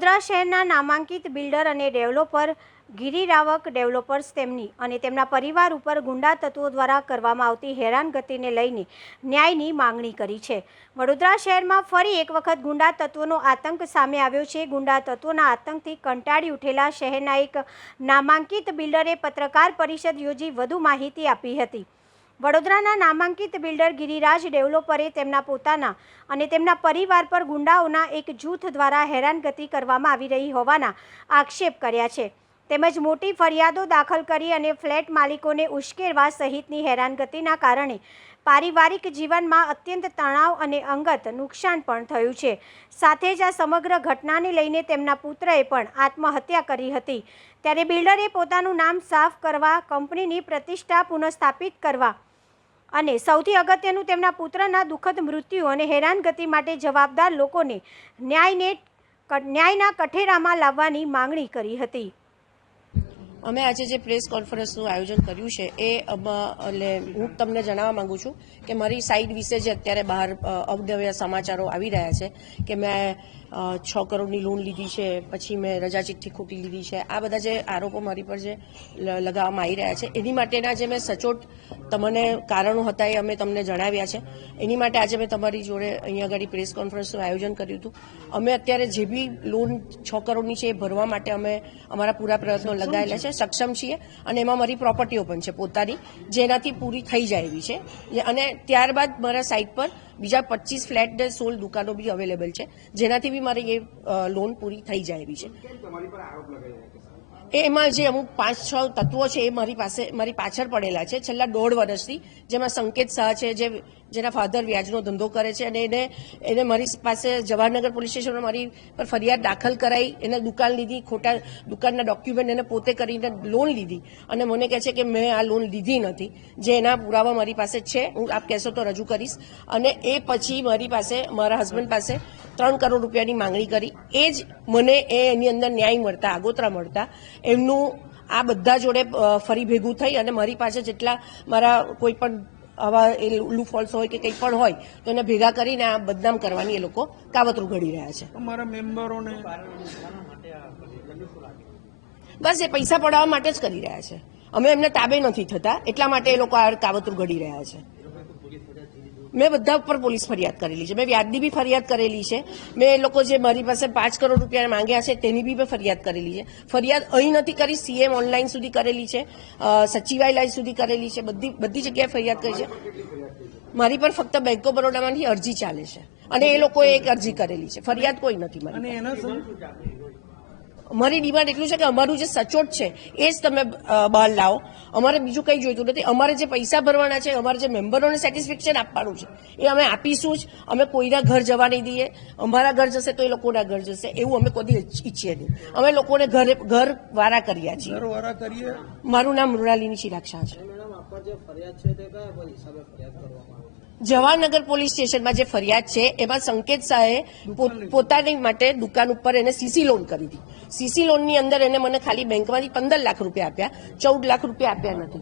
વડોદરા શહેરના નામાંકિત બિલ્ડર અને ડેવલપર ગિરિરાવક ડેવલપર્સ તેમના પરિવાર ઉપર ગુંડા તત્વો દ્વારા કરવામાં આવતી હેરાનગતિને લઈને ન્યાયની માંગણી કરી છે। વડોદરા શહેરમાં ફરી એક વખત ગુંડા તત્વોનો આતંક સામે આવ્યો છે। ગુંડા તત્વોના આતંકથી કંટાળી ઉઠેલા શહેરના એક નામાંકિત બિલ્ડરે પત્રકાર પરિષદ યોજી વધુ માહિતી આપી હતી। વડોદરાના નામાંકિત બિલ્ડર ગિરિરાજ ડેવલપરે તેમના પોતાના અને તેમના પરિવાર પર ગુંડાઓના એક જૂથ દ્વારા હેરાનગતિ કરવામાં આવી રહી હોવાના આક્ષેપ કર્યા છે। તેમજ મોટી ફરિયાદો દાખલ કરી અને ફ્લેટ માલિકોને ઉશ્કેરવા સહિતની હેરાનગતિના કારણે પારિવારિક જીવનમાં અત્યંત તણાવ અને અંગત નુકસાન પણ થયું છે। સાથે જ આ સમગ્ર ઘટનાને લઈને તેમના પુત્રએ પણ આત્મહત્યા કરી હતી। ત્યારે બિલ્ડરે પોતાનું નામ સાફ કરવા, કંપનીની પ્રતિષ્ઠા પુનઃસ્થાપિત કરવા અને સૌથી અગત્યનું તેમના પુત્રના દુઃખદ મૃત્યુ અને હેરાનગતિ માટે જવાબદાર લોકોને ન્યાયના કઠેરામાં લાવવાની માંગણી કરી હતી। અમે આજે જે પ્રેસ કોન્ફરન્સનું આયોજન કર્યું છે એ એટલે હું તમને જણાવવા માંગુ છું કે મારી સાઇટ વિશે જે અત્યારે બહાર અવનવા સમાચારો આવી રહ્યા છે કે મેં 6 કરોડની લોન લીધી છે, પછી મેં રજા ચિઠ્ઠી ખોટી લીધી છે, આ બધા જે આરોપો મારી પર જે લગાવવામાં આવી રહ્યા છે એની માટેના જે મેં સચોટ તમને કારણો હતા એ અમે તમને જણાવ્યા છે। એની માટે આજે મેં તમારી જોડે અહીંયા આગળ પ્રેસ કોન્ફરન્સનું આયોજન કર્યું હતું। અમે અત્યારે જે બી લોન 6 કરોડની છે એ ભરવા માટે અમે અમારા પૂરા પ્રયત્નો લગાવેલા છે, સક્ષમ છીએ અને એમાં મારી પ્રોપર્ટીઓ પણ છે પોતાની, જેનાથી પૂરી થઈ જાય એવી છે। અને ત્યારબાદ મારા સાઇટ પર બીજા 25 ફ્લેટ ને 16 દુકાનો બી અવેલેબલ છે, જેનાથી બી મારી એ લોન પૂરી થઈ જાય એવી છે। એમાં જે અમુક 5-6 તત્વો છે એ મારી પાછળ પડેલા છે છેલ્લા 1.5 વર્ષથી, જેમાં સંકેત શાહ છે જેના ફાધર વ્યાજનો ધંધો કરે છે અને એને મારી પાસે જવાહરનગર પોલીસ સ્ટેશનમાં મારી પર ફરિયાદ દાખલ કરાઈ, એને દુકાન લીધી, ખોટા દુકાનના ડોક્યુમેન્ટ એને પોતે કરીને લોન લીધી અને મને કહે છે કે મેં આ લોન લીધી નથી, જે એના પુરાવા મારી પાસે છે, હું આપ કહેશો તો રજૂ કરીશ। અને એ પછી મારી પાસે મારા હસબન્ડ પાસે 3 કરોડ રૂપિયાની માંગણી કરી। એ જ મને એની અંદર ન્યાય મળતા, આગોતરા મળતા એમનું આ બધા જોડે ફરી ભેગું થઈ અને મારી પાસે જેટલા મારા કોઈ પણ આવા એ લૂફોલ્સ હોય કે કંઈ પણ હોય તો એને ભેગા કરીને આ બદનામ કરવાની એ લોકો કાવતરું ઘડી રહ્યા છે। અમારા મેમ્બરોને બસ એ પૈસા પડાવવા માટે જ કરી રહ્યા છે, અમે એમને તાબે નથી થતા એટલા માટે એ લોકો આ કાવતરું ઘડી રહ્યા છે। મેં બધા ઉપર પોલીસ ફરિયાદ કરેલી છે, મેં વ્યાજની બી ફરિયાદ કરેલી છે, મેં એ લોકો જે મારી પાસે 5 કરોડ રૂપિયા માંગ્યા છે તેની બી ફરિયાદ કરેલી છે। ફરિયાદ અહીં નથી કરી, સીએમ ઓનલાઈન સુધી કરેલી છે, સચિવાલય સુધી કરેલી છે, બધી જગ્યાએ ફરિયાદ કરી છે। મારી પર ફક્ત બેંક ઓફ બરોડામાંથી અરજી ચાલે છે અને એ લોકોએ એક અરજી કરેલી છે, ફરિયાદ કોઈ નથી મારી। અમારી ડિમાન્ડ એટલું છે કે અમારું જે સચોટ છે એ જ તમે બહાર લાવો, અમારે બીજું કંઈ જોઈતું નથી। અમારે જે પૈસા ભરવાના છે, અમારે જે મેમ્બરોને સેટિસ્ફેક્શન આપવાનું છે એ અમે આપીશું જ। અમે કોઈના ઘર જવા નહીં દઈએ, અમારા ઘર જશે તો એ લોકોના ઘર જશે એવું અમે કોઈ ઈચ્છીએ નહીં। અમે લોકોને ઘર વારા કર્યા છીએ। મારું નામ મૃણાલિની ચિરાગ શાહ છે। જવાહરનગર પોલીસ સ્ટેશનમાં જે ફરિયાદ છે એમાં સંકેત શાહે પોતાની માટે દુકાન ઉપર એને સીસી લોન કરી હતી। સીસી લોનની અંદર એને મને ખાલી બેંકમાંથી 15 લાખ રૂપિયા આપ્યા, 14 લાખ રૂપિયા આપ્યા નથી।